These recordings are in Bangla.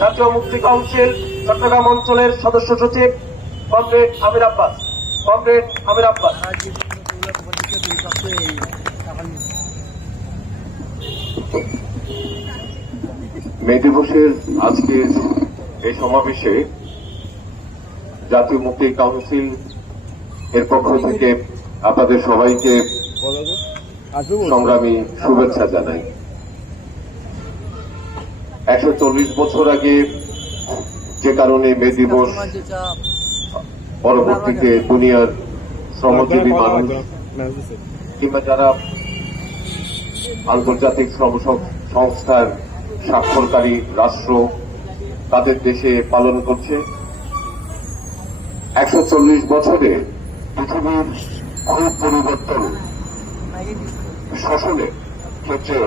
জাতীয় মুক্তি কাউন্সিল চট্টগ্রাম অঞ্চলের সদস্য সচিব কমরেড আমির আব্বাস। মে দিবসের আজকের এই সমাবেশে জাতীয় মুক্তি কাউন্সিল এর পক্ষ থেকে আপনাদের সবাইকে সংগ্রামী শুভেচ্ছা জানাই। 140 বছর আগে যে কারণে মে দিবস পরবর্তীতে দুনিয়ার শ্রমজীবী মানুষ কিংবা যারা আন্তর্জাতিক শ্রম সংস্থার স্বাক্ষরকারী রাষ্ট্র তাদের দেশে পালন করছে। 140 বছরে পৃথিবীর খুব পরিবর্তন, শোষণের ক্ষেত্রে,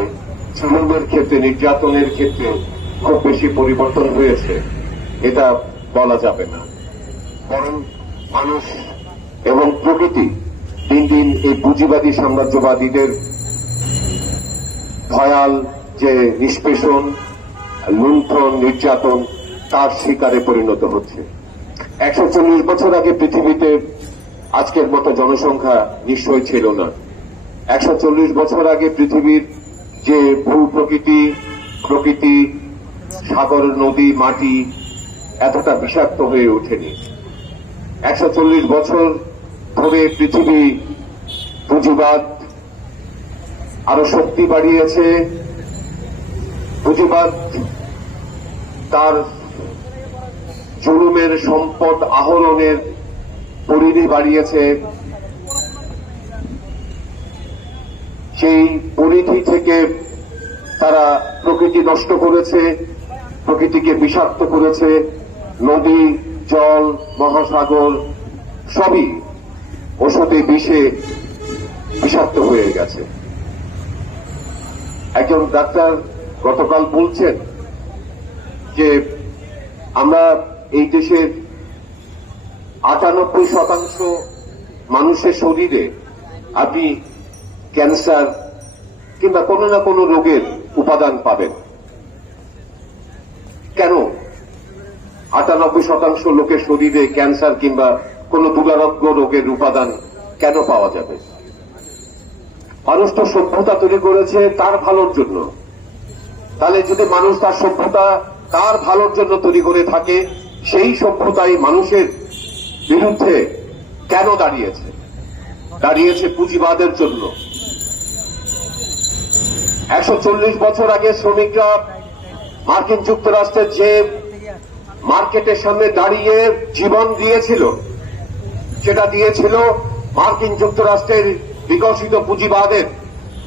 শ্রমের ক্ষেত্রে, নির্যাতনের ক্ষেত্রে খুব বেশি পরিবর্তন হয়েছে, এটা বলা যাবে না। বরং মানুষ এবং প্রকৃতি দিন দিন এই পুঁজিবাদী সাম্রাজ্যবাদীদের ভয়াল যে নিষ্পেষণ, লুণ্ঠন, নির্যাতন তার শিকারে পরিণত হচ্ছে। 140 বছর আগে পৃথিবীতে আজকের মতো জনসংখ্যা নিশ্চয় ছিল না। 140 বছর আগে পৃথিবীর যে প্রকৃতি, সাগর, নদী, মাটি এতটা বিষাক্ত হয়ে ওঠেনি। 140 বছর ধরে পৃথিবী পুঁজিবাদ আরো শক্তি বাড়িয়েছে। পুঁজিবাদ তার জুলুমের সম্পদ আহরণের পরিধি বাড়িয়েছে। সেই পরিধি থেকে তারা প্রকৃতি নষ্ট করেছে, প্রকৃতিকে বিষাক্ত করেছে। নদী, জল, মহাসাগর সবই ওষুধে বিষে বিষাক্ত হয়ে গেছে। একজন ডাক্তার গতকাল বলছেন যে আমরা এই দেশের 98% মানুষের শরীরে আপনি ক্যান্সার কিংবা কোনো না কোনো রোগের উপাদান পাবেন। কেন 98% লোকের শরীরে ক্যান্সার কিংবা কোনো দুরারোগ্য রোগের উপাদান কেন পাওয়া যাবে? মানুষ তো সভ্যতা তৈরি করেছে তার ভালোর জন্য। তাহলে যদি মানুষ তার সভ্যতা তার ভালোর জন্য তৈরি করে থাকে, সেই সভ্যতাই মানুষের বিরুদ্ধে কেন দাঁড়িয়েছে পুঁজিবাদের জন্য। 140 বছর আগে শ্রমিকরা মার্কিন যুক্তরাষ্ট্রের যে মার্কেটের সামনে দাঁড়িয়ে জীবন দিয়েছিল, সেটা দিয়েছিল মার্কিন যুক্তরাষ্ট্রের বিকশিত পুঁজিবাদের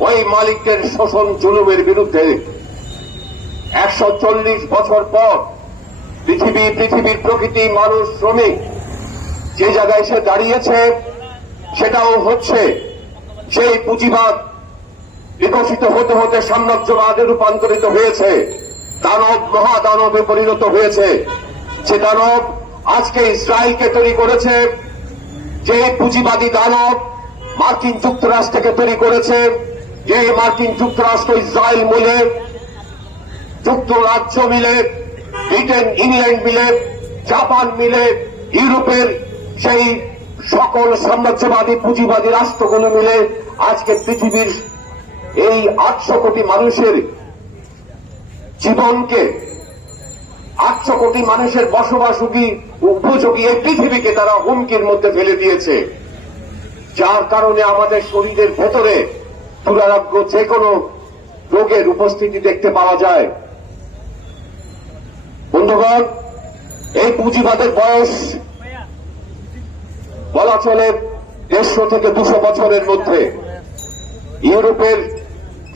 ওই মালিকদের শোষণ জুলুমের বিরুদ্ধে। 140 বছর পর পৃথিবীর প্রকৃতি, মানুষ, শ্রমিক যে জায়গায় এসে দাঁড়িয়েছে, সেটাও হচ্ছে সেই পুঁজিবাদ বিকশিত হতে হতে সাম্রাজ্যবাদে রূপান্তরিত হয়েছে, দানব মহাদানবে পরিণত হয়েছে। যে দানব আজকে ইসরায়েলকে তৈরি করেছে, যে পুঁজিবাদী দানব মার্কিন যুক্তরাষ্ট্রকে তৈরি করেছে, যে মার্কিন যুক্তরাষ্ট্র, ইসরায়েল মিলে, যুক্তরাজ্য মিলে, ব্রিটেন, ইংল্যান্ড মিলে, জাপান মিলে, ইউরোপের সেই সকল সাম্রাজ্যবাদী পুঁজিবাদী রাষ্ট্রগুলো মিলে আজকে পৃথিবীর এই 800 কোটি মানুষের জীবনকে, 800 কোটি মানুষের বসবাসযোগ্য উপযোগী এই পৃথিবীকে তারা হুমকির মধ্যে ফেলে দিয়েছে। যার কারণে আমাদের শরীরের ভেতরে দুরারোগ্য যে কোনো রোগের উপস্থিতি দেখতে পাওয়া যায়। বন্ধুগণ, এই পুঁজিবাদের বয়স বলা চলে 150 থেকে 200 বছরের মধ্যে। ইউরোপের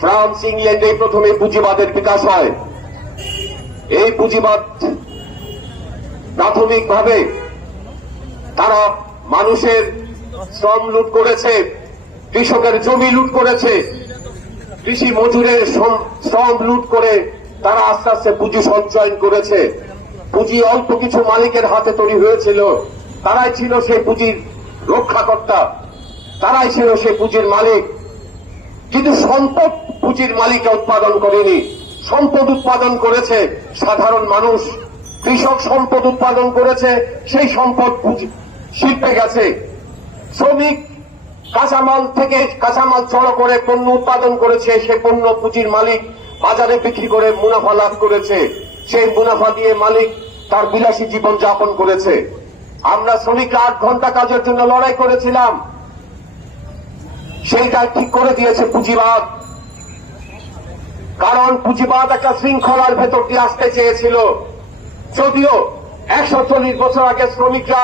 ফ্রান্স, ইংল্যান্ডে প্রথমে পুঁজিবাদের বিকাশ হয়। এই পুঁজিবাদ প্রাথমিকভাবে তারা মানুষের শ্রম লুট করেছে, কৃষকের জমি লুট করেছে, কৃষি মজুরের শ্রম লুট করে তারা আস্তে আস্তে পুঁজি সঞ্চয়ন করেছে। পুঁজি অল্প কিছু মালিকের হাতে তৈরি হয়েছিল, তারাই ছিল সেই পুঁজির রক্ষাকর্তা, তারাই ছিল সেই পুঁজির মালিক। কিন্তু সম্পদ পুঁজির মালিকরা উৎপাদন করেনি, সম্পদ উৎপাদন করেছে সাধারণ মানুষ, কৃষক সম্পদ উৎপাদন করেছে, সেই সম্পদ শিল্পে গেছে। শ্রমিক কাঁচামাল জড়ো করে পণ্য উৎপাদন করেছে, সে পণ্য পুঁজির মালিক বাজারে বিক্রি করে মুনাফা লাভ করেছে, সেই মুনাফা দিয়ে মালিক তার বিলাসী জীবন যাপন করেছে। আমরা শ্রমিকরা 8 ঘন্টা কাজের জন্য লড়াই করেছিলাম, সেইটা ঠিক করে দিয়েছে পুঁজিবাদ। কারণ পুঁজিবাদ একটা শৃঙ্খলার ভেতর দিয়ে আসতে চেয়েছিল। যদিও 140 বছর আগে শ্রমিকরা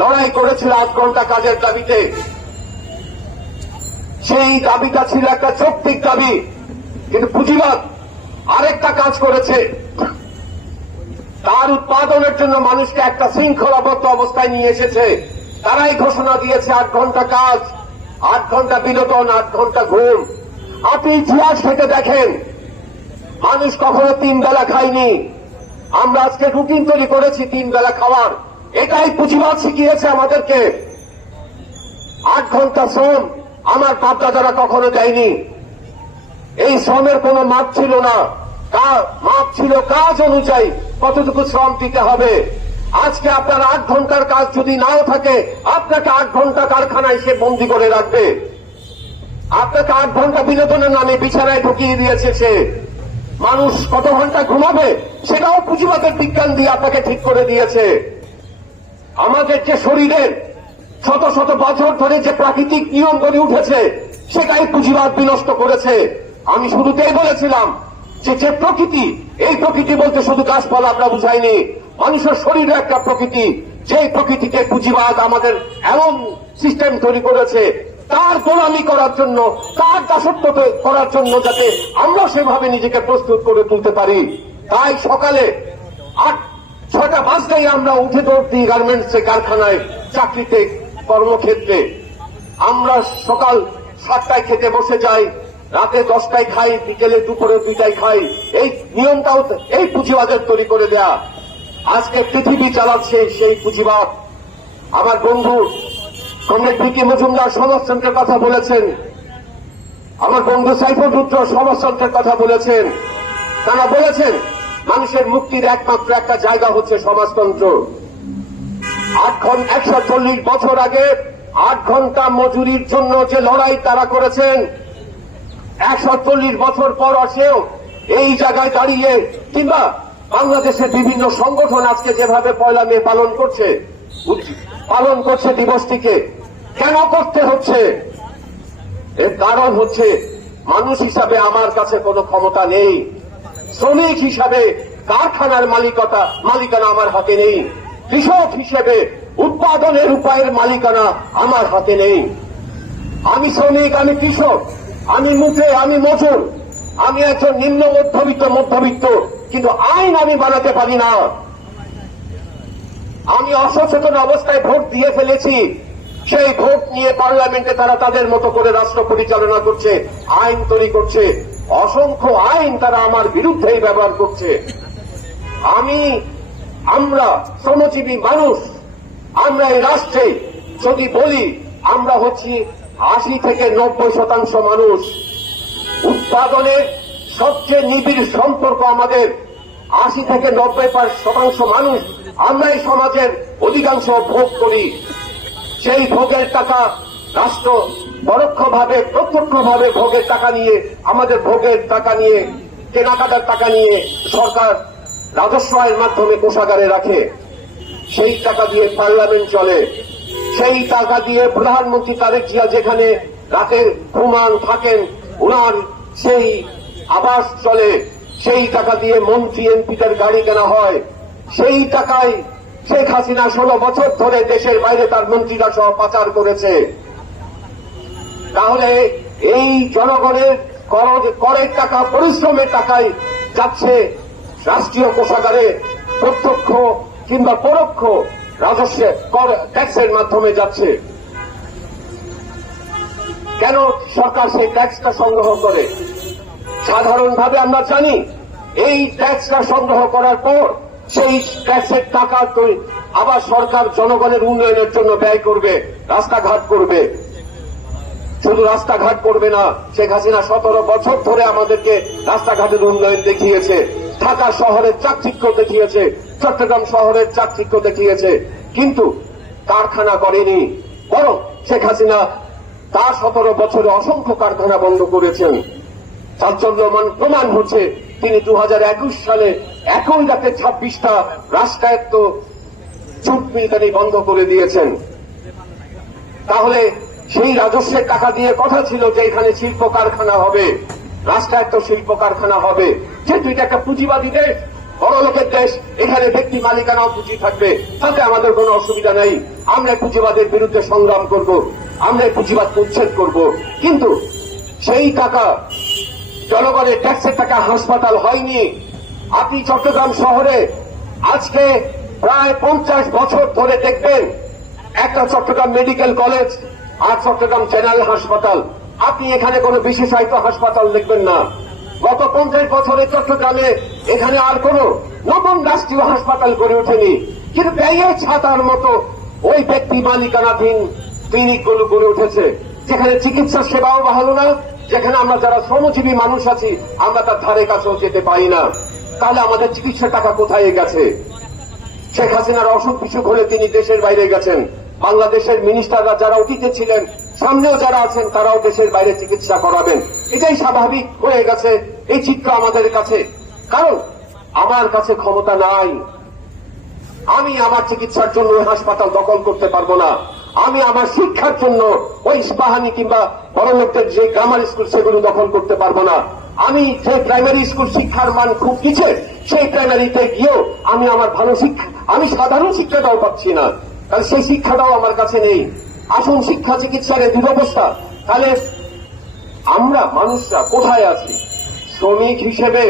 লড়াই করেছিল 8 ঘন্টা কাজের দাবিতে, সেই দাবিটা ছিল একটা যৌক্তিক দাবি, কিন্তু পুঁজিবাদ আরেকটা কাজ করেছে, তার উৎপাদনের জন্য মানুষকে একটা শৃঙ্খলাবদ্ধ অবস্থায় নিয়ে এসেছে। তারাই ঘোষণা দিয়েছে 8 ঘন্টা কাজ, 8 ঘন্টা বিনোদন, 8 ঘন্টা ঘুম। আপনি ইতিহাস থেকে দেখেন, মানুষ কখনো 3 বেলা খায়নি। আমরা আজকে রুটিন তৈরি করেছি 3 বেলা খাওয়ার, এটাই পুঁজিবাদ শিখিয়েছে আমাদেরকে। 8 ঘন্টা শ্রম আমার বাপদাদারা কখনো দেয়নি। এই শ্রমের কোনো মাপ ছিল না, মাপ ছিল কাজ অনুযায়ী কতটুকু শ্রম দিতে হবে। আজকে আপনার 8 ঘন্টার কাজ যদি নাও থাকে, আপনাকে 8 ঘন্টা কারখানায় সে বন্দি করে রাখবে। আপনাকে 8 ঘন্টা বিনোদনের নামে বিছানায় ঢুকিয়ে দিয়েছে সে। মানুষ কত ঘন্টা ঘুমাবে সেটাও পুঁজিবাদের বিজ্ঞান দিয়ে আপনাকে ঠিক করে দিয়েছে। আমাদের যে শরীরের শত শত বছর ধরে যে প্রাকৃতিক নিয়ম গড়ে উঠেছে, সেটাই পুঁজিবাদ বিনষ্ট করেছে। আমি শুরুতেই বলেছিলাম যে প্রকৃতি, এই প্রকৃতি বলতে শুধু গাছপালা আমরা বুঝাইনি, মানুষের শরীরে একটা প্রকৃতি, যে প্রকৃতিকে পুঁজিবাদ আমাদের এমন সিস্টেম তৈরি করেছে তার গোলামি করার জন্য, তার দাসত্ব করার জন্য, যাতে আমরা সেভাবে নিজেকে প্রস্তুত করে তুলতে পারি। তাই সকালে 6টা বাজতেই আমরা উঠে দৌড় দিই গার্মেন্টসে, কারখানায়, চাকরিতে, কর্মক্ষেত্রে। আমরা সকাল 7টায় খেতে বসে যাই, রাতে 10টায় খাই, বিকেলে দুপুরে 2টায় খাই। এই নিয়মটাও এই পুঁজিবাদের তৈরি করে দেয়া। আজকে পৃথিবী চালাচ্ছে সেই পুঁজিবাদ। আমার বন্ধু কমরেড ভিকি মজুমদার সমাজতন্ত্রের কথা বলেছেন, আমার বন্ধু সাইফুল রুদ্র সমাজতন্ত্রের কথা বলেছেন। তারা বলেছেন মানুষের মুক্তির একমাত্র একটা জায়গা হচ্ছে সমাজতন্ত্র। 140 বছর আগে 8 ঘন্টা মজুরির জন্য যে লড়াই তারা করেছেন, 140 বছর পর আসেও এই জায়গায় দাঁড়িয়ে, কিংবা বাংলাদেশের বিভিন্ন সংগঠন আজকে যেভাবে 1 মে পালন করছে দিবসটিকে, কেন করতে হচ্ছে? এর কারণ হচ্ছে মানুষ হিসাবে আমার কাছে কোনো ক্ষমতা নেই, শ্রমিক হিসাবে কারখানার মালিকানা আমার হাতে নেই, কৃষক হিসেবে উৎপাদনের উপায়ের মালিকানা আমার হাতে নেই। আমি শ্রমিক, আমি কৃষক, আমি আমি মজুর, আমি একজন নিম্ন মধ্যবিত্ত, কিন্তু আইন আমি বানাতে পারি না। আমি অসচেতন অবস্থায় ভোট দিয়ে ফেলেছি, সেই ভোট নিয়ে পার্লামেন্টে তারা তাদের মতো করে রাষ্ট্র পরিচালনা করছে, আইন তৈরি করছে, অসংখ্য আইন তারা আমার বিরুদ্ধেই ব্যবহার করছে। আমরা শ্রমজীবী মানুষ, আমরা এই রাষ্ট্রে যদি বলি আমরা হচ্ছি 80 থেকে 90% মানুষ, উৎপাদনের সবচেয়ে নিবিড় সম্পর্ক আমাদের 80 থেকে 90% মানুষ। আমরা এই সমাজের অধিকাংশ ভোগ করি, সেই ভোগের টাকা রাষ্ট্র পরোক্ষভাবে প্রত্যক্ষভাবে ভোগের টাকা নিয়ে, আমাদের ভোগের টাকা নিয়ে, কেনাকাটার টাকা নিয়ে সরকার রাজস্ব আয়ের মাধ্যমে কোষাগারে রাখে। সেই টাকা দিয়ে পার্লামেন্ট চলে, সেই টাকা দিয়ে প্রধানমন্ত্রী তারেক জিয়া যেখানে রাতে ঘুমান থাকেন উনার সেই আবাস চলে, সেই টাকা দিয়ে মন্ত্রী এমপিদের গাড়ি কেনা হয়, সেই টাকায় শেখ হাসিনা 16 বছর ধরে দেশের বাইরে তার মন্ত্রীরা সহ পাচার করেছে। তাহলে এই জনগণের করের টাকা, পরিশ্রমের টাকায় যাচ্ছে রাষ্ট্রীয় কোষাগারে, প্রত্যক্ষ কিংবা পরোক্ষ রাজস্বের ট্যাক্সের মাধ্যমে যাচ্ছে। কেন সরকার সেই ট্যাক্সটা সংগ্রহ করে? সাধারণভাবে আমরা জানি এই ট্যাক্সটা সংগ্রহ করার পর সেই ট্যাক্সের টাকা আবার সরকার জনগণের উন্নয়নের জন্য ব্যয় করবে, রাস্তাঘাট করবে। শুধু রাস্তাঘাট করবে না, শেখ হাসিনা 17 বছর ধরে আমাদেরকে রাস্তাঘাটের উন্নয়ন দেখিয়েছে, ঢাকা শহরের চাকচিক্য দেখিয়েছে, চট্টগ্রাম শহরের চাকচিক্য দেখিয়েছে, কিন্তু কারখানা করেনি। বরং শেখ হাসিনা তার 17 বছরে অসংখ্য কারখানা বন্ধ করেছেন। চাঞ্চল্যমান প্রমাণ হচ্ছে তিনি 2021 সালে একই রাতে 26টা রাষ্ট্রায়ত্ত জুট মিল বন্ধ করে দিয়েছেন। তাহলে সেই রাজস্বের টাকা দিয়ে কথা ছিল যে এখানে শিল্প কারখানা হবে, রাষ্ট্রায়ত্ত শিল্প কারখানা হবে, যেহেতু এটা একটা পুঁজিবাদী দেশ, বড় লোকের দেশ, এখানে ব্যক্তি মালিকানাও পুঁজি থাকবে, তাতে আমাদের কোনো অসুবিধা নেই, আমরা পুঁজিবাদের বিরুদ্ধে সংগ্রাম করব, আমরা পুঁজিবাদ উচ্ছেদ করব। কিন্তু সেই টাকা, জনগণের ট্যাক্সের টাকা হাসপাতাল হয়নি। আপনি চট্টগ্রাম শহরে আজকে প্রায় 50 বছর ধরে দেখবেন একটা চট্টগ্রাম মেডিকেল কলেজ আর চট্টগ্রাম জেনারেল হাসপাতাল, আপনি এখানে কোনো বিশেষায়িত হাসপাতাল দেখবেন না। গত 50 বছরে চট্টগ্রামে এখানে আর কোনো নতুন রাষ্ট্রীয় হাসপাতাল গড়ে ওঠেনি, কিন্তু ব্যয়ের ছাতার মতো ওই ব্যক্তি মালিকানাধীন ক্লিনিকগুলো গড়ে উঠেছে, যেখানে চিকিৎসা সেবাও ভালো না, যেখানে আমরা যারা শ্রমজীবী মানুষ আছি আমরা তার ধারে কাছেও যেতে পারি না। তাহলে আমাদের চিকিৎসার টাকা কোথায় গেছে? শেখ হাসিনার অসুখ বিসুখ হলে তিনি দেশের বাইরে গেছেন, বাংলাদেশের মিনিস্টাররা যারা অতীতে ছিলেন, সামনেও যারা আছেন, তারাও দেশের বাইরে চিকিৎসা করাবেন। এটাই স্বাভাবিক হয়ে গেছে এই চিত্র আমাদের কাছে। কারণ আমার কাছে ক্ষমতা নাই, আমি আমার চিকিৎসার জন্য হাসপাতাল দখল করতে পারবো না, আমি আমার শিক্ষার জন্য ওই ইস্পাহানি কিংবা বড়লোকদের যে গ্রামার স্কুল সেগুলো দখল করতে পারবো না, আমি যে প্রাইমারি স্কুল শিক্ষার মান খুব নিচে সেই প্রাইমারিতে গিয়েও আমি আমার ভালো শিক্ষা, আমি সাধারণ শিক্ষাটাও পাচ্ছি না, তাহলে সেই শিক্ষাটাও আমার কাছে নেই। আসুন শিক্ষা চিকিৎসার এই দুরবস্থা, তাহলে আমরা মানুষরা কোথায় আছি? শ্রমিক হিসেবে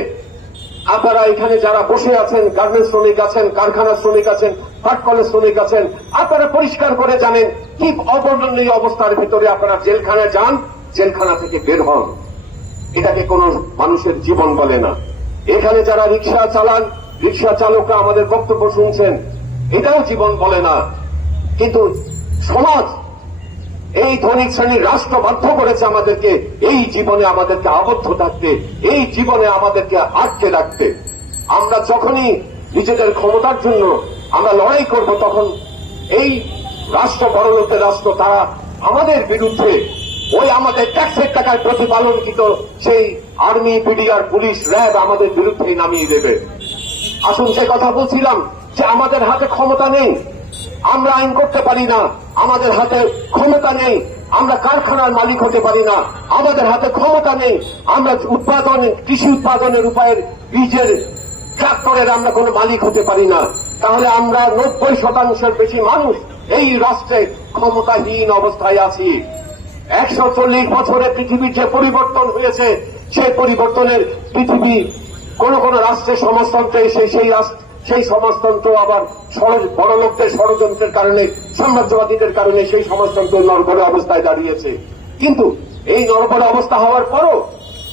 আপনারা এখানে যারা বসে আছেন, গার্মেন্টস শ্রমিক আছেন, কারখানা শ্রমিক আছেন, পাটকলের শ্রমিক আছেন, আপনারা পরিষ্কার করে জানেন কি অবর্ণনীয় অবস্থার ভিতরে আপনারা জেলখানায় যান, জেলখানা থেকে বের হন। এটাকে কোন মানুষের জীবন বলে না। এখানে যারা রিক্সা চালান, রিক্সা চালকরা আমাদের বক্তব্য শুনছেন, এটাও জীবন বলে না। কিন্তু সমাজ, এই ধনিক শ্রেণীর রাষ্ট্র বাধ্য করেছে আমাদেরকে এই জীবনে আমাদেরকে আবদ্ধ থাকতে, এই জীবনে আমাদেরকে আটকে রাখতে। আমরা যখনই নিজেদের ক্ষমতার জন্য আমরা লড়াই করব, তখন এই রাষ্ট্র, বড় লোকের রাষ্ট্র, তারা আমাদের বিরুদ্ধে ওই আমাদের ট্যাক্সের টাকায় প্রতিপালনকৃত সেই আর্মি, বিডিআর, পুলিশ, র্যাব আমাদের বিরুদ্ধে নামিয়ে দেবে। আসুন, সে কথা বলছিলাম যে আমাদের হাতে ক্ষমতা নেই, আমরা আইন করতে পারি না, আমাদের হাতে ক্ষমতা নেই, আমরা কারখানার মালিক হতে পারি না, আমাদের হাতে ক্ষমতা নেই, আমরা কৃষি উৎপাদনের উপায়ের বীজের, ট্রাক্টরের আমরা কোনো মালিক হতে পারি না। তাহলে আমরা 90% বেশি মানুষ এই রাষ্ট্রে ক্ষমতাহীন অবস্থায় আছি। 140 বছরে পৃথিবীর যে পরিবর্তন হয়েছে, সেই পরিবর্তনের পৃথিবী কোন কোন রাষ্ট্রের সমাজতন্ত্রে সেই সমাজতন্ত্র আবার বড় লোকদের ষড়যন্ত্রের কারণে, সাম্রাজ্যবাদীদের কারণে সেই সমাজতন্ত্র নড়বড়ে অবস্থায় দাঁড়িয়েছে। কিন্তু এই নড়বড়ে অবস্থা হওয়ার পরও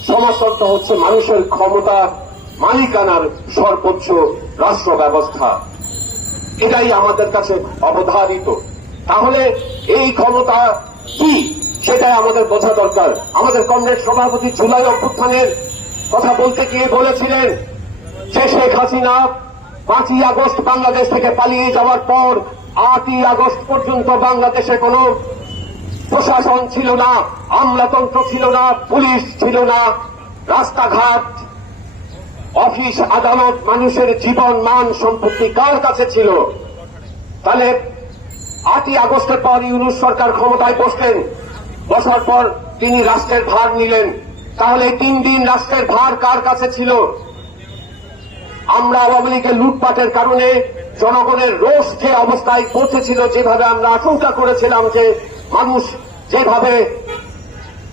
সমাজতন্ত্র হচ্ছে মানুষের ক্ষমতা মালিকানার সর্বোচ্চ রাষ্ট্র ব্যবস্থা। এটাই আমাদের কাছে অবধারিত। তাহলে এই ক্ষমতা কি, সেটাই আমাদের বোঝা দরকার। আমাদের কংগ্রেস সভাপতি জুলাই অভ্যুত্থানের কথা বলতে গিয়ে বলেছিলেন যে শেখ হাসিনা 5ই আগস্ট বাংলাদেশ থেকে পালিয়ে যাওয়ার পর 8ই আগস্ট পর্যন্ত বাংলাদেশে কোনো প্রশাসন ছিল না, আমলাতন্ত্র ছিল না, পুলিশ ছিল না, রাস্তাঘাট, অফিস, আদালত, মানুষের জীবন, মান, সম্পত্তি কার কাছে ছিল? তাহলে 8ই আগস্টের পর ইউনূস সরকার ক্ষমতায় বসলেন, বসার পর তিনি রাষ্ট্রের ভার নিলেন। তাহলে 3 দিন রাষ্ট্রের ভার কার কাছে ছিল? আমরা আওয়ামী লীগের লুটপাটের কারণে জনগণের রোষ যে অবস্থায় পৌঁছেছিল, যেভাবে আমরা আশঙ্কা করেছিলাম যে মানুষ যেভাবে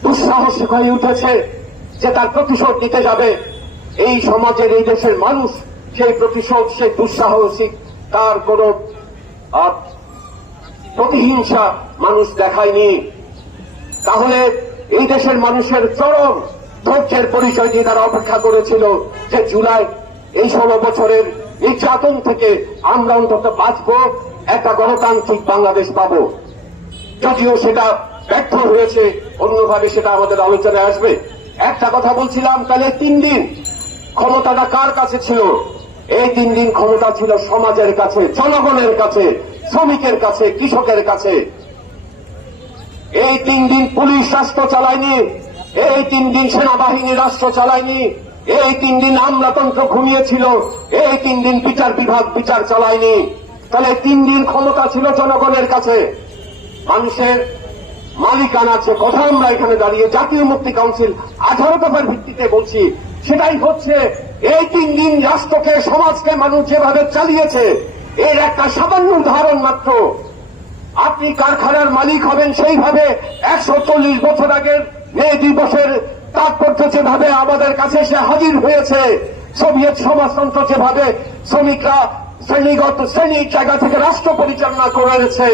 দুঃসাহসিক হয়ে উঠেছে যে তার প্রতিশোধ নিতে যাবে, এই সমাজের, এই দেশের মানুষ সেই প্রতিশোধ, সেই দুঃসাহসিক, তার কোন প্রতিহিংসা মানুষ দেখায়নি। তাহলে এই দেশের মানুষের চরম ধৈর্যের পরিচয় দিয়ে তারা অপেক্ষা করেছিল যে জুলাই, এই 16 বছরের নির্যাতন থেকে আমরা অন্তত বাঁচব, একটা গণতান্ত্রিক বাংলাদেশ পাব। যদিও সেটা ব্যর্থ হয়েছে, অন্যভাবে সেটা আমাদের আলোচনায় আসবে। একটা কথা বলছিলাম, তাহলে 3 দিন ক্ষমতাটা কার কাছে ছিল? এই 3 দিন ক্ষমতা ছিল সমাজের কাছে, জনগণের কাছে, শ্রমিকের কাছে, কৃষকের কাছে। এই 3 দিন পুলিশ রাষ্ট্র চালায়নি, এই 3 দিন সেনাবাহিনী রাষ্ট্র চালায়নি, এই 3 দিন আমলাতন্ত্র ঘুমিয়েছিল, এই 3 দিন বিচার বিভাগ বিচার চালায়নি। তাহলে 3 দিন ক্ষমতা ছিল জনগণের কাছে, মানুষের মালিকানা আছে। কথা আমরা এখানে দাঁড়িয়ে জাতীয় মুক্তি কাউন্সিল 18 দফার ভিত্তিতে বলছি, সেটাই হচ্ছে এই 3 দিন রাষ্ট্রকে, সমাজকে মানুষ যেভাবে চালিয়েছে, এর একটা সামান্য উদাহরণ মাত্র। আপনি কারখানার মালিক হবেন সেইভাবে 140 বছর আগের মে দিবসের তাৎপর্য যেভাবে আমাদের কাছে এসে হাজির হয়েছে, সোভিয়েত সমাজতন্ত্র যেভাবে শ্রমিকরা শ্রেণীর জায়গা থেকে রাষ্ট্র পরিচালনা করেছে,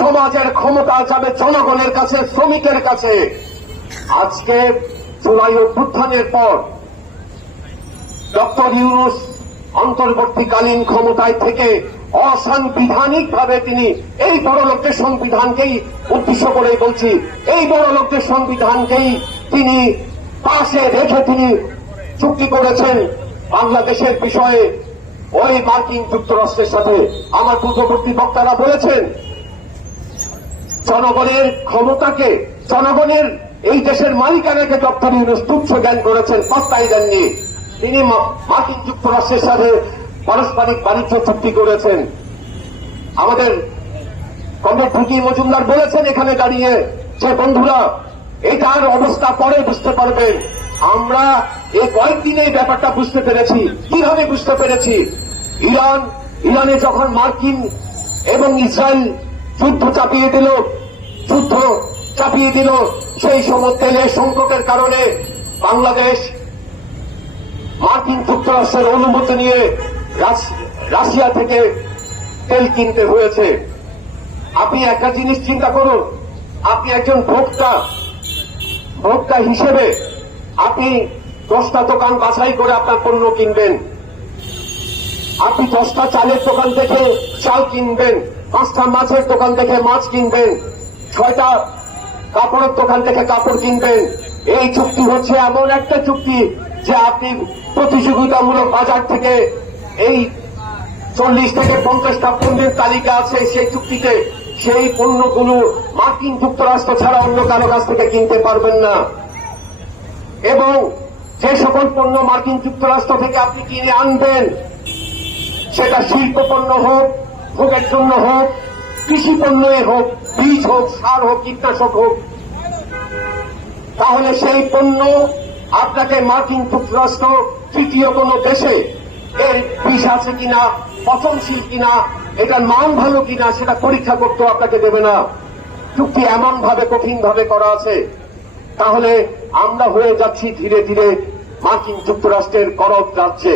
সমাজের ক্ষমতা যাবে জনগণের কাছে, শ্রমিকের কাছে। আজকে জুলাই অভ্যুত্থানের পর ডক্টর ইউনূস অন্তর্বর্তীকালীন ক্ষমতায় থেকে অসাংবিধানিক ভাবে তিনি এই বড় লোকদের সংবিধানকেই উদ্দেশ্য করে বলছি, এই বড় লোকদের সংবিধানকেই তিনি পাশে রেখে তিনি চুক্তি করেছেন বাংলাদেশের বিষয়ে ওই মার্কিন যুক্তরাষ্ট্রের সাথে। আমার পূর্ববর্তী বক্তারা বলেছেন, জনগণের ক্ষমতাকে, জনগণের এই দেশের মালিকানাকে ডক্টর ইউনূস তুচ্ছ জ্ঞান করেছেন, পাত্তাই দেননি। তিনি মার্কিন যুক্তরাষ্ট্রের সাথে পারস্পরিক বাণিজ্য চুক্তি করেছেন। আমাদের কমরেড ভিকি মজুমদার বলেছেন এখানে দাঁড়িয়ে যে, বন্ধুরা, এটার অবস্থা পরে বুঝতে পারবেন। আমরা এই কয়েকদিনে এই ব্যাপারটা বুঝতে পেরেছি। কিভাবে বুঝতে পেরেছি? ইরানে যখন মার্কিন এবং ইসরায়েল যুদ্ধ চাপিয়ে দিল, সেই সময় তেলের সংকটের কারণে বাংলাদেশ মার্কিন যুক্তরাষ্ট্রের অনুমতি নিয়ে রাশিয়া থেকে তেল কিনতে হয়েছে। আপনি একটা জিনিস চিন্তা করুন, আপনি একজন ভোক্তা হিসেবে আপনি 10টা দোকান বাছাই করে আপনার পণ্য কিনবেন, আপনি 10টা চালের দোকান থেকে চাল কিনবেন, 5টা মাছের দোকান থেকে মাছ কিনবেন, 6টা কাপড়ের দোকান থেকে কাপড় কিনবেন। এই চুক্তি হচ্ছে এমন একটা চুক্তি যে আপনি প্রতিযোগিতামূলক বাজার থেকে এই 40 থেকে 50টা পণ্যের তালিকা আছে সেই চুক্তিতে, সেই পণ্যগুলো মার্কিন যুক্তরাষ্ট্র ছাড়া অন্য কারো কাছ থেকে কিনতে পারবেন না। এবং যে সকল পণ্য মার্কিন যুক্তরাষ্ট্র থেকে আপনি কিনে আনবেন, সেটা শিল্প পণ্য হোক, ভোগের জন্য হোক, কৃষি পণ্যই হোক, বীজ হোক, সার হোক, কীটনাশক হোক, তাহলে সেই পণ্য আপনাকে মার্কিন যুক্তরাষ্ট্র তৃতীয় কোন দেশে এর বিষ আছে কিনা, পচনশীল কিনা, এটার মান ভালো কিনা সেটা পরীক্ষা করতে আপনাকে দেবে না। চুক্তি এমন ভাবে কঠিন ভাবে করা আছে, তাহলে আমরা হয়ে যাচ্ছি ধীরে ধীরে মার্কিন যুক্তরাষ্ট্রের করদ রাজ্যে।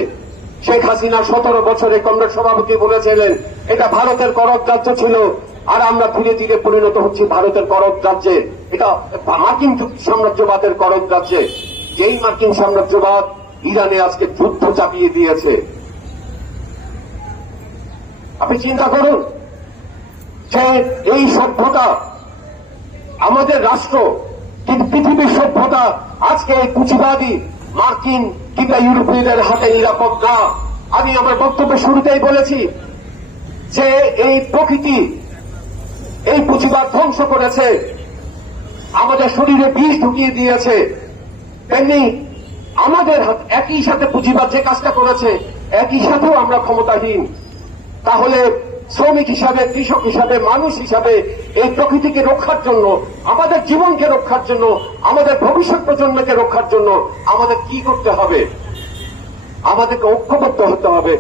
শেখ হাসিনা 17 বছরে কংগ্রেস সভাপতি বলেছিলেন এটা ভারতের করদ রাজ্য ছিল, আর আমরা ধীরে ধীরে পরিণত হচ্ছি ভারতের করদ রাজ্যে, এটা মার্কিন সাম্রাজ্যবাদের করদ রাজ্যে। যেই মার্কিন সাম্রাজ্যবাদ ইরানে আজকে যুদ্ধ চাপিয়ে দিয়েছে, আপনি চিন্তা করুন যে এই সভ্যতা আমাদের রাষ্ট্র, কিন্তু পৃথিবীর সভ্যতা আজকে এই পুঁজিবাদী মার্কিন কিংবা ইউরোপীয়দের হাতে নিরাপদ না। আমি আমার বক্তব্যের শুরুতেই বলেছি যে এই প্রকৃতি, এই পুঁজিবাদ ধ্বংস করেছে, আমাদের শরীরে বিষ ঢুকিয়ে দিয়েছে। তেমনি আমাদের একই সাথে পুঁজিবাদ যে কাজটা করেছে, একই সাথেও আমরা ক্ষমতাহীন। তাহলে শ্রমিক হিসাবে, কৃষক হিসাবে, মানুষ হিসাবে এই প্রকৃতিকে রক্ষার জন্য, আমাদের জীবনকে রক্ষার জন্য, আমাদের ভবিষ্যৎ প্রজন্মকে রক্ষার জন্য আমাদের কি করতে হবে? আমাদেরকে ঐক্যবদ্ধ হতে হবে,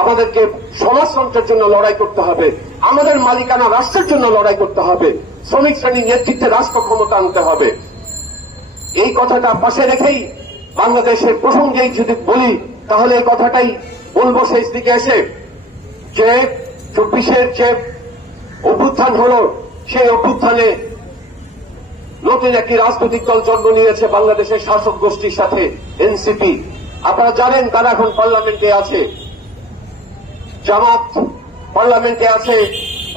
আমাদেরকে সমাজতন্ত্রের জন্য লড়াই করতে হবে, আমাদের মালিকানা রাষ্ট্রের জন্য লড়াই করতে হবে, শ্রমিক শ্রেণীর নেতৃত্বে রাষ্ট্র ক্ষমতা আনতে হবে। এই কথাটা পাশে রেখেই বাংলাদেশের প্রসঙ্গেই যদি বলি, তাহলে এই কথাটাই বলবো শেষ দিকে এসে, যে 24-এর যে অভ্যুত্থান হলো, সেই অভ্যুত্থানে নতুন একটি রাজনৈতিক দল জন্ম নিয়েছে বাংলাদেশের শাসক গোষ্ঠীর সাথে, এনসিপি। আপনারা জানেন তারা এখন পার্লামেন্টে আছে, জামাত পার্লামেন্টে আছে,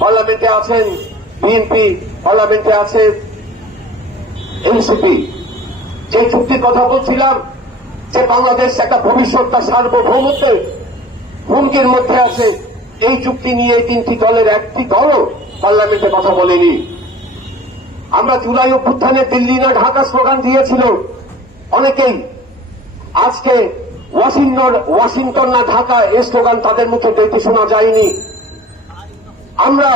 পার্লামেন্টে আছেন বিএনপি, পার্লামেন্টে আছে এনসিপি, যে চুক্তির কথা বলছিলাম, যে বাংলাদেশ একটা ভবিষ্যৎ তার সার্বভৌমত্বের হুমকির মধ্যে আছে, এই চুক্তি নিয়ে এই তিনটি দলের একটি দলও পার্লামেন্টে কথা বলেনি। আমরা জুলাই অভ্যুত্থানে দিল্লি না ঢাকা স্লোগান দিয়েছিল অনেকেই, আজকে ওয়াশিংটন না ঢাকা এই স্লোগান তাদের মুখে দিতে শোনা যায়নি। আমরা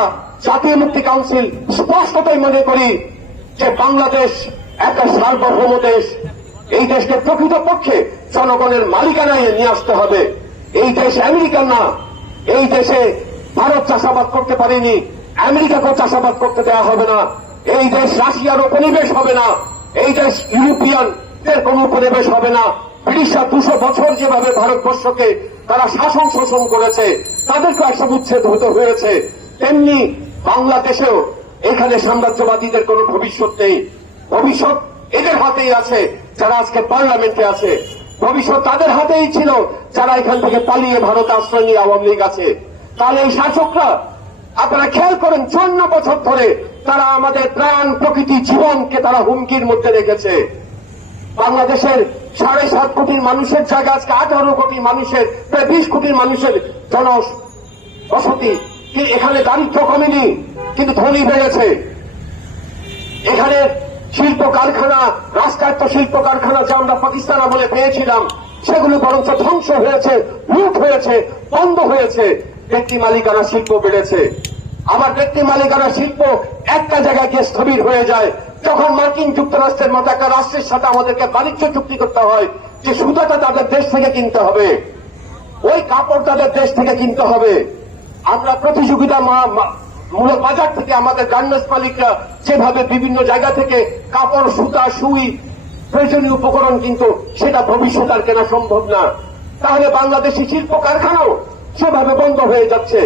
জাতীয় মুক্তি কাউন্সিল স্পষ্টতই মনে করি যে বাংলাদেশ একটা সার্বভৌম দেশ, এই দেশকে প্রকৃতপক্ষে জনগণের মালিকানায় নিয়ে আসতে হবে। এই দেশ আমেরিকার না, এই দেশে ভারত চাষাবাদ করতে পারেনি, আমেরিকাকেও চাষাবাদ করতে দেওয়া হবে না। এই দেশ রাশিয়ার উপনিবেশ হবে না, এই দেশ ইউরোপিয়ানদের কোন উপনিবেশ হবে না। ব্রিটিশরা 200 বছর যেভাবে ভারতবর্ষকে তারা শাসন শোষণ করেছে, তাদেরকে একসব উচ্ছেদ হতে হয়েছে, তেমনি বাংলাদেশেও এখানে সাম্রাজ্যবাদীদের কোন ভবিষ্যৎ নেই। ভবিষ্যৎ এদের হাতেই আছে যারা আজকে পার্লামেন্টে আছে, ভবিষ্যৎ তাদের হাতেই ছিল যারা এখান থেকে পালিয়ে ভারতে আশ্রয় নিয়ে আওয়ামী লীগ আছে। তাহলে এই শাসকরা, আপনারা খেয়াল করেন, 54 বছর ধরে তারা আমাদের প্রাণ, প্রকৃতি, জীবনকে তারা হুমকির মধ্যে রেখেছে। বাংলাদেশের 7.5 কোটি মানুষের জায়গা আজকে 18 কোটি মানুষের, প্রায় 20 কোটি মানুষের জনবসতি। এখানে দারিদ্র কমেনি, কিন্তু ধনী বেড়েছে। এখানে শিল্প কারখানা, রাষ্ট্রায়ত্ত শিল্প কারখানা যা আমরা পাকিস্তান আমলে পেয়েছিলাম, সেগুলো বরঞ্চ ধ্বংস হয়েছে, লুট হয়েছে, বন্ধ হয়েছে। ব্যক্তি মালিকানা শিল্প বেড়েছে। আবার ব্যক্তি মালিকানা শিল্প একটা জায়গায় গিয়ে স্থবির হয়ে যায় যখন মার্কিন যুক্তরাষ্ট্রের মতো একটা রাষ্ট্রের সাথে আমাদেরকে বাণিজ্য চুক্তি করতে হয়, যে সুতাটা তাদের দেশ থেকে কিনতে হবে, ওই কাপড় তাদের দেশ থেকে কিনতে হবে। আমরা প্রতিযোগিতা মূলক বাজার থেকে আমাদের গার্মেন্টস মালিকরা যেভাবে বিভিন্ন জায়গা থেকে কাপড়, সুতা, সুই, প্রয়োজনীয় উপকরণ, কিন্তু সেটা ভবিষ্যৎ আর কেনা সম্ভব না। তাহলে বাংলাদেশি শিল্প কারখানাও সেভাবে বন্ধ হয়ে যাচ্ছে।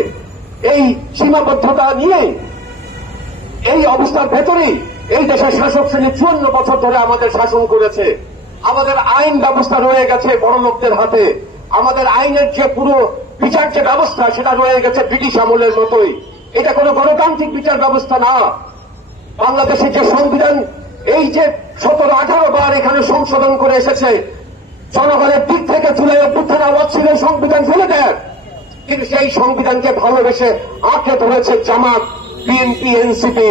এই সীমাবদ্ধতা নিয়ে, এই অবস্থার ভেতরেই এই দেশের শাসক শ্রেণী 54 বছর ধরে আমাদের শাসন করেছে। আমাদের আইন ব্যবস্থা রয়ে গেছে বড় লোকদের হাতে। আমাদের আইনের যে পুরো বিচার যে ব্যবস্থা, সেটা রয়ে গেছে ব্রিটিশ আমলের মতোই। এটা কোনো গণতান্ত্রিক বিচার ব্যবস্থা না। বাংলাদেশের যে সংবিধান, এই যে 17-18 বার এখানে সংশোধন করে এসেছে, জনগণের দিক থেকে জুলাই অভ্যুত্থান আওয়াজ ছিল সংবিধান ফেলে দেয়, কিন্তু সেই সংবিধানকে ভালোবেসে আঁকড়ে ধরেছে জামাত, বিএনপি, এনসিপি।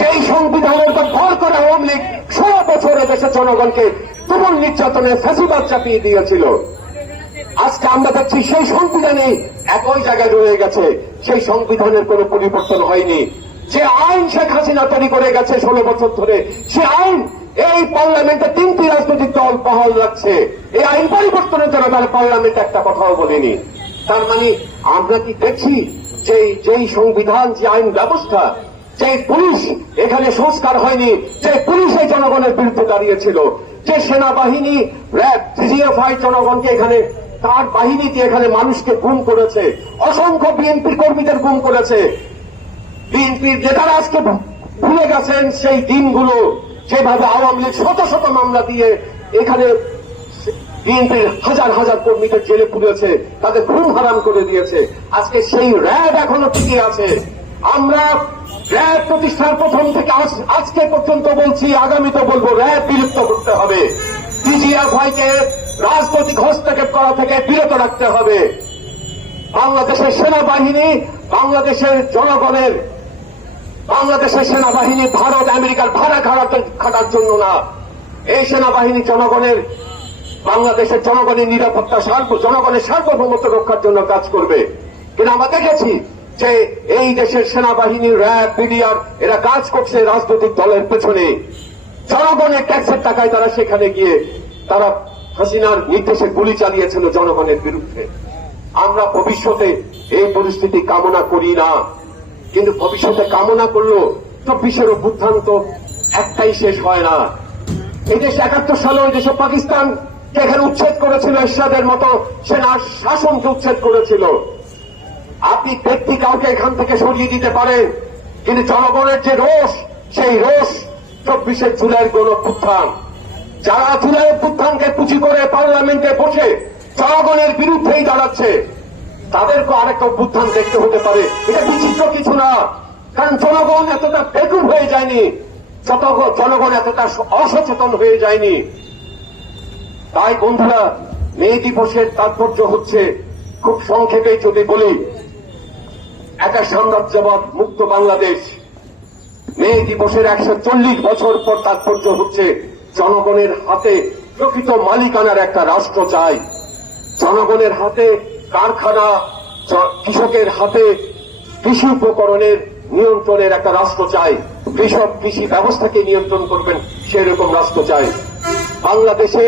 যেই সংবিধানের উপর ভর করে আওয়ামী লীগ 16 বছরে দেশের জনগণকে তুমুল নির্যাতনে ফ্যাসিবাদ চাপিয়ে দিয়েছিল। আজকে আমরা দেখছি সেই সংবিধানই একই জায়গায় রয়ে গেছে, সেই সংবিধানের কোন পরিবর্তন হয়নি। যে আইন শেখ হাসিনা তৈরি করে গেছে 16 বছর ধরে, সে আইন এই পার্লামেন্টে 3টি রাজনৈতিক দল বহাল রাখছে। এই আইন পরিবর্তনের জন্য তারা পার্লামেন্টে একটা কথাও বলেনি। তার মানে আমরা কি দেখছি যে যেই সংবিধান, যে আইন ব্যবস্থা, যে পুলিশ এখানে সংস্কার হয়নি, যে পুলিশ এই জনগণের বিরুদ্ধে দাঁড়িয়েছিল, যে সেনাবাহিনী, র্যাব, সিজিএফআই জনগণকে এখানে তার বাহিনীতে এখানে মানুষকে গুম করেছে, অসংখ্য বিএনপির কর্মীদের গুম করেছে। বিএনপির নেতারা আজকে ভুলে গেছেন সেই দিনগুলো, যেভাবে আওয়ামী লীগ শত শত মামলা দিয়ে এখানে বিএনপির হাজার হাজার কর্মীদের জেলে পুড়েছে, তাদের ঘুম হারাম করে দিয়েছে। আজকে সেই র্যাব এখনো টিকে আছে। আমরা র্যাব প্রতিষ্ঠার প্রথম থেকে আজকে পর্যন্ত বলছি, আগামীতে বলবো, র্যাব বিলুপ্ত করতে হবে। ডিজিএফআইকে রাজনৈতিক হস্তক্ষেপ করা থেকে বিরত রাখতে হবে। বাংলাদেশের সেনাবাহিনী বাংলাদেশের জনগণের, বাংলাদেশের সেনাবাহিনী ভারত আমেরিকার ভাড়া খাটার জন্য না। এই সেনাবাহিনী জনগণের, বাংলাদেশের জনগণের নিরাপত্তা, জনগণের সার্বভৌমত্ব রক্ষার জন্য কাজ করবে। কিন্তু আমরা দেখেছি যে এই দেশের সেনাবাহিনী, র্যাব, বিডিআর এরা কাজ করছে রাজনৈতিক দলের পেছনে। জনগণের ট্যাক্সের টাকায় তারা সেখানে গিয়ে তারা হাসিনার নির্দেশে গুলি চালিয়েছিল জনগণের বিরুদ্ধে। আমরা ভবিষ্যতে এই পরিস্থিতি কামনা করি না, কিন্তু ভবিষ্যতে কামনা করলেও 24-এর অভ্যুত্থান তো একটাই শেষ হয় না। এই দেশ 71 সালে ওই দেশে পাকিস্তানকে এখানে উচ্ছেদ করেছিল, এরশাদের মতো সেনা শাসনকে উচ্ছেদ করেছিল। আপনি ব্যক্তি কাউকে এখান থেকে সরিয়ে দিতে পারেন, কিন্তু জনগণের যে রোষ, সেই রোষ 24 জুলাইয়ের গণ অভ্যুত্থান। যারা জুলাই অভ্যুত্থানকে পুঁজি করে পার্লামেন্টে বসে জনগণের বিরুদ্ধেই দাঁড়াচ্ছে, তাদেরকে আরেকটা অভ্যুত্থান দেখতে হতে পারে। এটা বিচিত্র কিছু না, কারণ জনগণ এতটা বেকুব হয়ে যায়নি জনগণ এতটা অসচেতন হয়ে যায়নি। তাই বন্ধুরা, মে দিবসের তাৎপর্য হচ্ছে, খুব সংক্ষেপে যদি বলি, একটা সাম্রাজ্যবাদ মুক্ত বাংলাদেশ। মে দিবসের 140 বছর পর তাৎপর্য হচ্ছে জনগণের হাতে প্রকৃত মালিকানার একটা রাষ্ট্র চাই। জনগণের হাতে কারখানা, কৃষকের হাতে কৃষি উপকরণের নিয়ন্ত্রণের একটা রাষ্ট্র চাই। কৃষক কৃষি ব্যবস্থাকে নিয়ন্ত্রণ করবেন সেরকম রাষ্ট্র চাই। বাংলাদেশে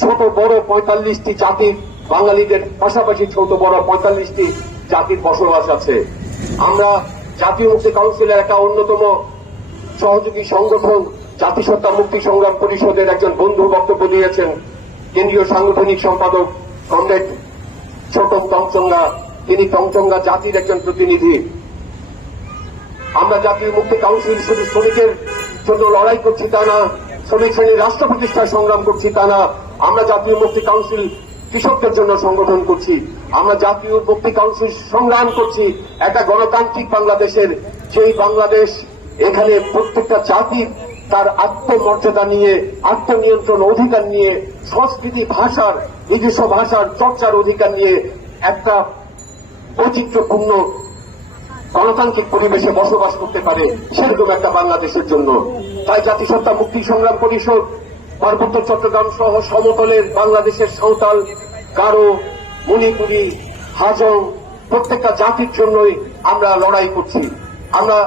ছোট বড় 45টি জাতির, বাঙালিদের পাশাপাশি ছোট বড় 45টি জাতির বসবাস আছে। আমরা জাতীয় মুক্তি কাউন্সিলের একটা অন্যতম সহযোগী সংগঠন জাতিসত্তা মুক্তি সংগ্রাম পরিষদের একজন বন্ধু বক্তব্য দিয়েছেন, কেন্দ্রীয় সাংগঠনিক সম্পাদক কমরেড ছোটন তঞ্চঙ্গা। তিনি তঞ্চঙ্গা জাতির একজন প্রতিনিধি। আমরা জাতীয় মুক্তি কাউন্সিল শুধু শ্রমিকের জন্য লড়াই করছি তা না, শ্রমিক শ্রেণীর রাষ্ট্র প্রতিষ্ঠায় সংগ্রাম করছি তা না। আমরা জাতীয় মুক্তি কাউন্সিল কৃষকদের জন্য সংগঠন করছি। আমরা জাতীয় মুক্তি কাউন্সিল সংগ্রাম করছি একটা গণতান্ত্রিক বাংলাদেশের, সেই বাংলাদেশ এখানে প্রত্যেকটা জাতি তার আত্মমর্যাদা নিয়ে, আত্মনিয়ন্ত্রণ অধিকার নিয়ে, সংস্কৃতি ভাষার, নিজস্ব ভাষার চর্চার অধিকার নিয়ে একটা বৈচিত্র্যপূর্ণ গণতান্ত্রিক পরিবেশে বসবাস করতে পারে, সেরকম একটা বাংলাদেশের জন্য। তাই জাতিসত্তা মুক্তি সংগ্রাম পরিষদ পার্বত্য চট্টগ্রাম সহ সমতলের বাংলাদেশের সাঁওতাল, গারো, মণিপুরী, হাজং প্রত্যেকটা জাতির জন্যই আমরা লড়াই করছি। আমরা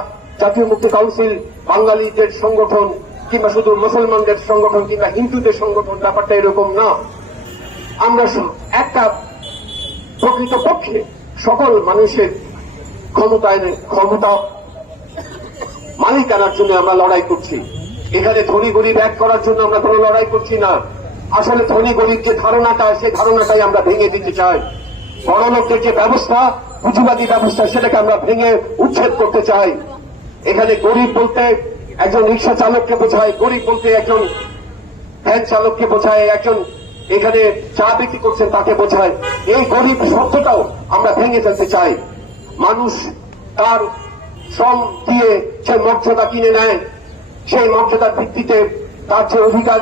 জাতীয় মুক্তি কাউন্সিল বাঙালিদের সংগঠন কিংবা শুধু মুসলমানদের সংগঠন কিংবা হিন্দুদের সংগঠন, ব্যাপারটা এরকম না। আমরা একটা প্রকৃতপক্ষে সকল মানুষের ক্ষমতা মালিকানার জন্য আমরা লড়াই করছি। এখানে ধনী গরিব এক করার জন্য আমরা কোনো লড়াই করছি না। আসলে ধনী গরিব যে ধারণাটা, সেই ধারণাটাই আমরা ভেঙে দিতে চাই। বড়লোকদের যে ব্যবস্থা, পুঁজিবাদী ব্যবস্থা, সেটাকে আমরা ভেঙে উচ্ছেদ করতে চাই। এখানে গরিব বলতে একজন রিক্সা চালককে বোঝায়, গরিব বলতে একজন ভ্যান চালককে বোঝায়, একজন এখানে চা বিক্রি করছেন তাকে বোঝায়। এই গরিব শব্দটাও আমরা ভেঙে ফেলতে চাই। মানুষ তার শ্রম দিয়ে যে মর্যাদা কিনে নেয়, সেই মর্যাদার ভিত্তিতে তার যে অধিকার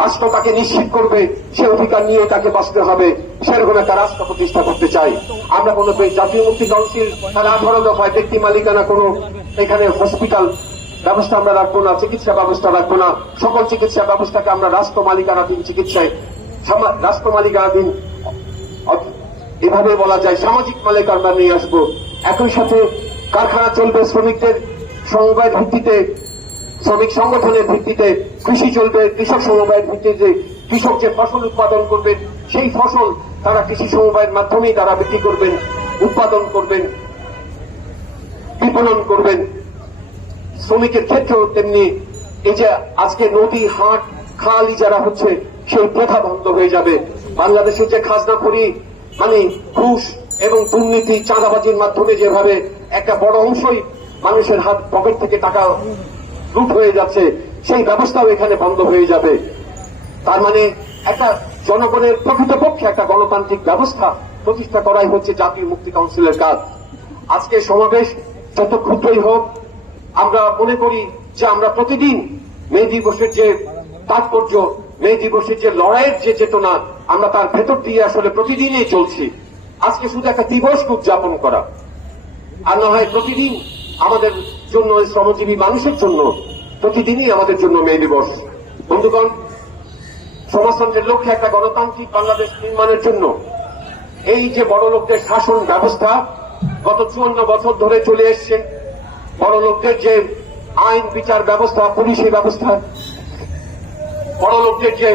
রাষ্ট্র তাকে নিশ্চিত করবে, সে অধিকার নিয়ে তাকে বাঁচতে হবে, সেরকম একটা রাষ্ট্র প্রতিষ্ঠা করতে চাই। আমরা কোনো জাতীয় মুক্তি কাউন্সিল তার 18 দফায় ব্যক্তি মালিকানা কোনো এখানে হসপিটাল ব্যবস্থা আমরা রাখবো না, চিকিৎসা ব্যবস্থা রাখবো না। সকল চিকিৎসা ব্যবস্থাকে আমরা রাষ্ট্র মালিকানাধীন চিকিৎসায়, রাষ্ট্র মালিকানাধীন এভাবে বলা যায় সামাজিক মালিকানা নিয়ে আসবো। একই সাথে কারখানা চলবে শ্রমিকদের সমবায়ের ভিত্তিতে, শ্রমিক সংগঠনের ভিত্তিতে। কৃষি চলবে কৃষক সমবায়ের ভিত্তিতে। কৃষক যে ফসল উৎপাদন করবেন, সেই ফসল তারা কৃষি সমবায়ের মাধ্যমেই তারা বিক্রি করবেন, উৎপাদন করবেন, বিপণন করবেন। শ্রমিকের ক্ষেত্রেও তেমনি এই যে আজকে নদী, হাট, খাল ইজারা হচ্ছে, সেই প্রথা বন্ধ হয়ে যাবে। বাংলাদেশের যে খাজনাখড়ি মানে ঘুষ এবং দুর্নীতি, চাঁদাবাজির মাধ্যমে যেভাবে একটা বড় অংশই মানুষের হাত পকেট থেকে টাকা লুট হয়ে যাচ্ছে, সেই ব্যবস্থাও এখানে বন্ধ হয়ে যাবে। তার মানে একটা জনগণের প্রকৃতপক্ষে একটা গণতান্ত্রিক ব্যবস্থা প্রতিষ্ঠা করাই হচ্ছে জাতীয় মুক্তি কাউন্সিলের কাজ। আজকে সমাবেশ যত ক্ষুদ্রই হোক, আমরা মনে করি যে আমরা প্রতিদিন মে দিবসের যে তাৎপর্য, মে দিবসের যে লড়াইয়ের যে চেতনা, আমরা তার ভেতর দিয়ে আসলে প্রতিদিনই চলছি। আজকে শুধু একটা দিবসকে উদযাপন করা, আর না হয় প্রতিদিন আমাদের জন্য, শ্রমজীবী মানুষের জন্য প্রতিদিনই আমাদের জন্য মে দিবস। বন্ধুগণ, সমাজতন্ত্রের লক্ষ্যে একটা গণতান্ত্রিক বাংলাদেশ নির্মাণের জন্য এই যে বড় লোকদের শাসন ব্যবস্থা গত 54 বছর ধরে চলে এসছে, বড় লোকদের যে আইন বিচার ব্যবস্থা, পুলিশি ব্যবস্থা, বড় লোকদের যে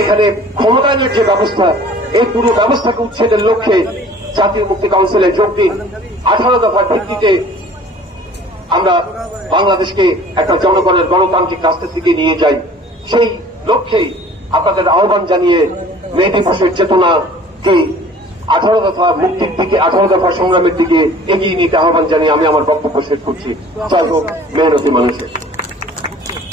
এখানে ক্ষমতায়নের যে ব্যবস্থা, এই পুরো ব্যবস্থাকে উচ্ছেদের লক্ষ্যে জাতীয় মুক্তি কাউন্সিলে যোগ দিন। 18 দফার ভিত্তিতে আমরা বাংলাদেশকে একটা জনগণের গণতান্ত্রিক রাস্তার দিকে নিয়ে যাই। সেই লক্ষ্যেই আপনাদের আহ্বান জানিয়ে মে দিবসের চেতনাকে 18 দফা মুক্তির দিকে, 18 দফা সংগ্রামের দিকে এগিয়ে নিতে আহ্বান জানিয়ে আমি আমার বক্তব্য শেষ করছি। জয় হোক মেহনতি মানুষের।